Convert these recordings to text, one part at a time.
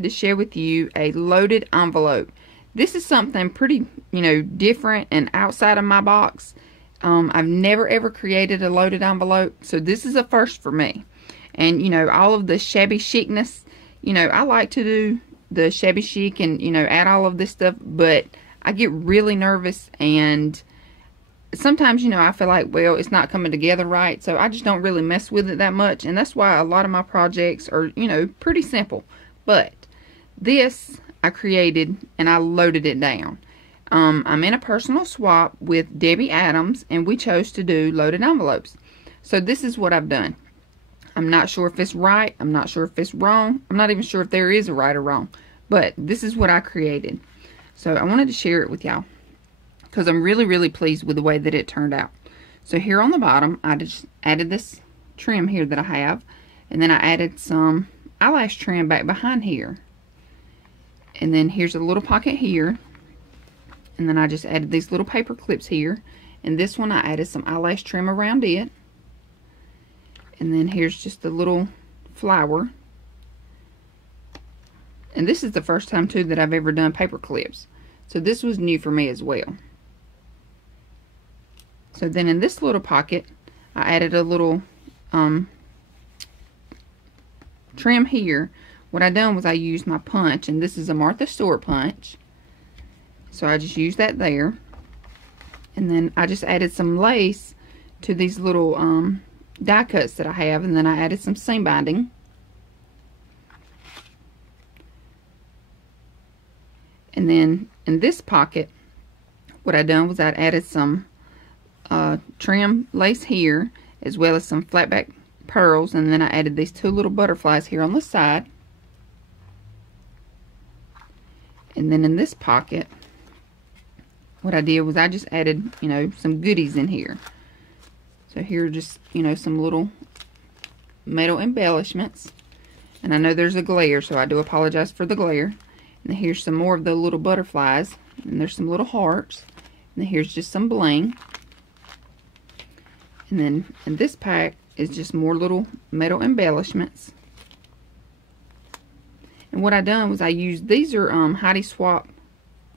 wanted to share with you a loaded envelope. This is something pretty, different and outside of my box. I've never ever created a loaded envelope, so this is a first for me. And, all of the shabby chicness, I like to do the shabby chic and, add all of this stuff, but I get really nervous, and sometimes, I feel like, well, it's not coming together right, so I just don't really mess with it that much, and that's why a lot of my projects are, pretty simple. But this I created, and I loaded it down. I'm in a personal swap with Debbie Adams, and we chose to do loaded envelopes. So this is what I've done. I'm not sure if it's right. I'm not sure if it's wrong. I'm not even sure if there is a right or wrong. But this is what I created. So I wanted to share it with y'all, because I'm really, really pleased with the way that it turned out. So here on the bottom, I just added this trim here that I have. And then I added some eyelash trim back behind here. And then here's a little pocket here. And then I just added these little paper clips here. And this one I added some eyelash trim around it. And then here's just a little flower. And this is the first time too that I've ever done paper clips. So this was new for me as well. So then in this little pocket, I added a little trim here. What I done was I used my punch, and this is a Martha Stewart punch. So I just used that there. And then I just added some lace to these little die cuts that I have, and then I added some seam binding. And then in this pocket, what I done was I added some trim lace here, as well as some flat back pearls, and then I added these two little butterflies here on the side. And then in this pocket, what I did was I just added, some goodies in here. So here are just, some little metal embellishments. And I know there's a glare, so I do apologize for the glare. And here's some more of the little butterflies. And there's some little hearts. And then here's just some bling. And then in this pack is just more little metal embellishments. And what I done was I used, these are Heidi Swap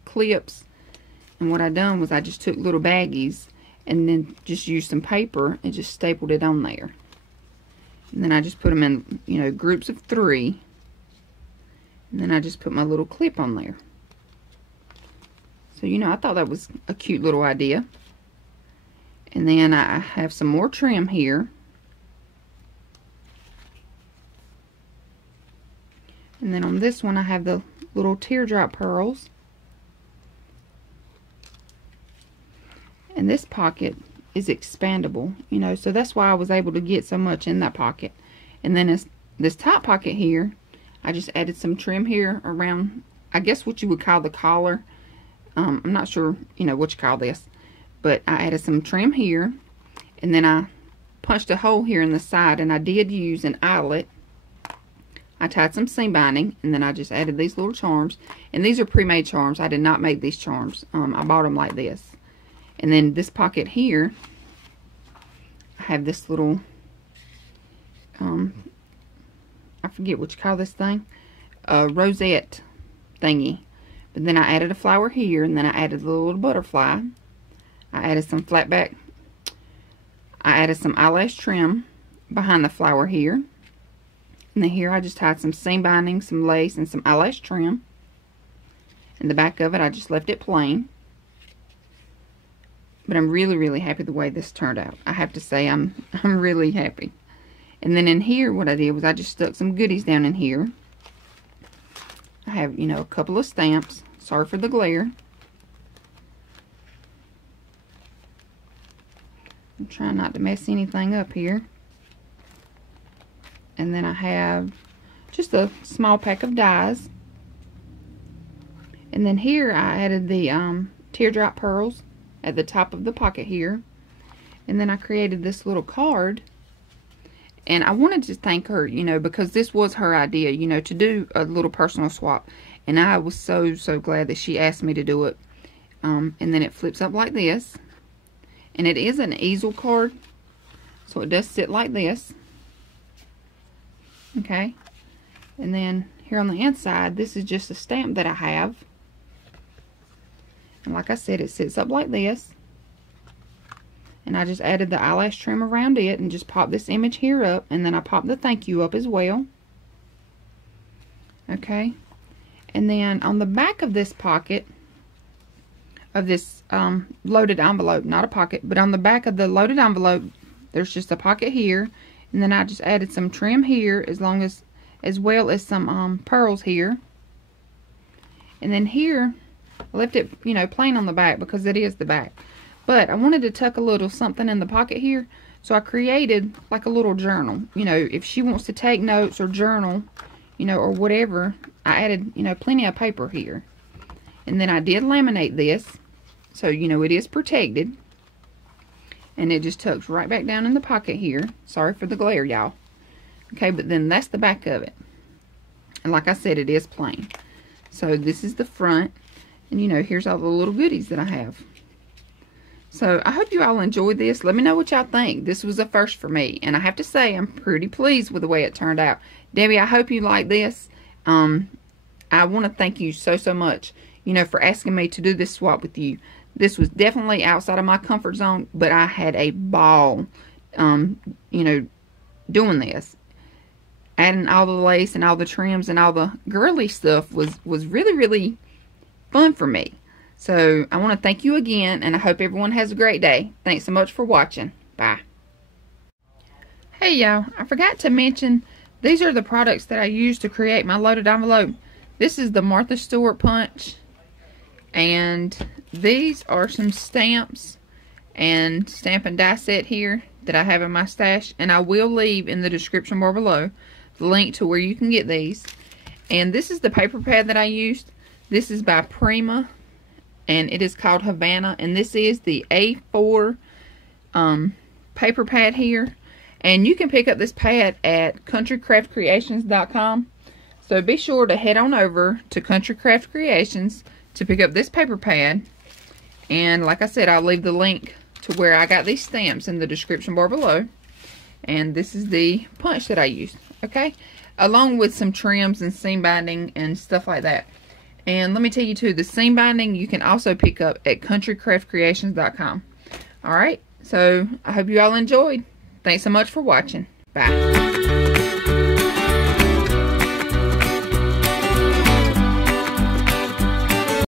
clips. And what I done was I just took little baggies and then just used some paper and just stapled it on there. And then I just put them in, groups of 3. And then I just put my little clip on there. So, I thought that was a cute little idea. And then I have some more trim here. And then on this one I have the little teardrop pearls. And this pocket is expandable, so that's why I was able to get so much in that pocket. And then this top pocket here, I just added some trim here around, I guess what you would call the collar. I'm not sure, what you call this. But I added some trim here. And then I punched a hole here in the side, and I did use an eyelet. I tied some seam binding, and then I just added these little charms. And these are pre-made charms. I did not make these charms. I bought them like this. And then this pocket here, I have this little, I forget what you call this thing, a rosette thingy. But then I added a flower here, and then I added a little butterfly. I added some flat back, I added some eyelash trim behind the flower here. And then here I just tied some seam binding, some lace, and some eyelash trim. In the back of it, I just left it plain. But I'm really, really happy the way this turned out. I have to say, I'm really happy. And then in here, what I did was I just stuck some goodies down in here. I have, a couple of stamps. Sorry for the glare. I'm trying not to mess anything up here. And then I have just a small pack of dies. And then here I added the teardrop pearls at the top of the pocket here. And then I created this little card. And I wanted to thank her, because this was her idea, to do a little personal swap. And I was so, so glad that she asked me to do it. And then it flips up like this. And it is an easel card. So it does sit like this. Okay. And then here on the inside, this is just a stamp that I have. And like I said, it sits up like this. And I just added the eyelash trim around it and just popped this image here up. And then I popped the thank you up as well. Okay. And then on the back of this pocket, of this loaded envelope, not a pocket, but on the back of the loaded envelope, there's just a pocket here. And then I just added some trim here, as well as some pearls here. And then here, I left it, you know, plain on the back because it is the back. But I wanted to tuck a little something in the pocket here, so I created like a little journal. You know, if she wants to take notes or journal, you know, or whatever, I added, you know, plenty of paper here. And then I did laminate this, so, you know, it is protected. And it just tucks right back down in the pocket here. Sorry for the glare, y'all. Okay, but then that's the back of it. And like I said, it is plain. So this is the front. And, you know, here's all the little goodies that I have. So I hope you all enjoyed this. Let me know what y'all think. This was a first for me. And I have to say, I'm pretty pleased with the way it turned out. Debbie, I hope you like this. I want to thank you so much, you know, for asking me to do this swap with you. This was definitely outside of my comfort zone, but I had a ball, you know, doing this. Adding all the lace and all the trims and all the girly stuff was really fun for me. So I want to thank you again, and I hope everyone has a great day. Thanks so much for watching. Bye. Hey y'all, I forgot to mention, these are the products that I used to create my loaded envelope. This is the Martha Stewart punch, and these are some stamps and stamp and die set here that I have in my stash, and I will leave in the description bar below the link to where you can get these. And this is the paper pad that I used. This is by Prima, and it is called Havana, and this is the A4 paper pad here. And you can pick up this pad at countrycraftcreations.com. So be sure to head on over to Country Craft Creations to pick up this paper pad. And like I said, I'll leave the link to where I got these stamps in the description bar below. And this is the punch that I used, okay? Along with some trims and seam binding and stuff like that. And let me tell you too, the seam binding you can also pick up at countrycraftcreations.com. Alright, so I hope you all enjoyed. Thanks so much for watching. Bye.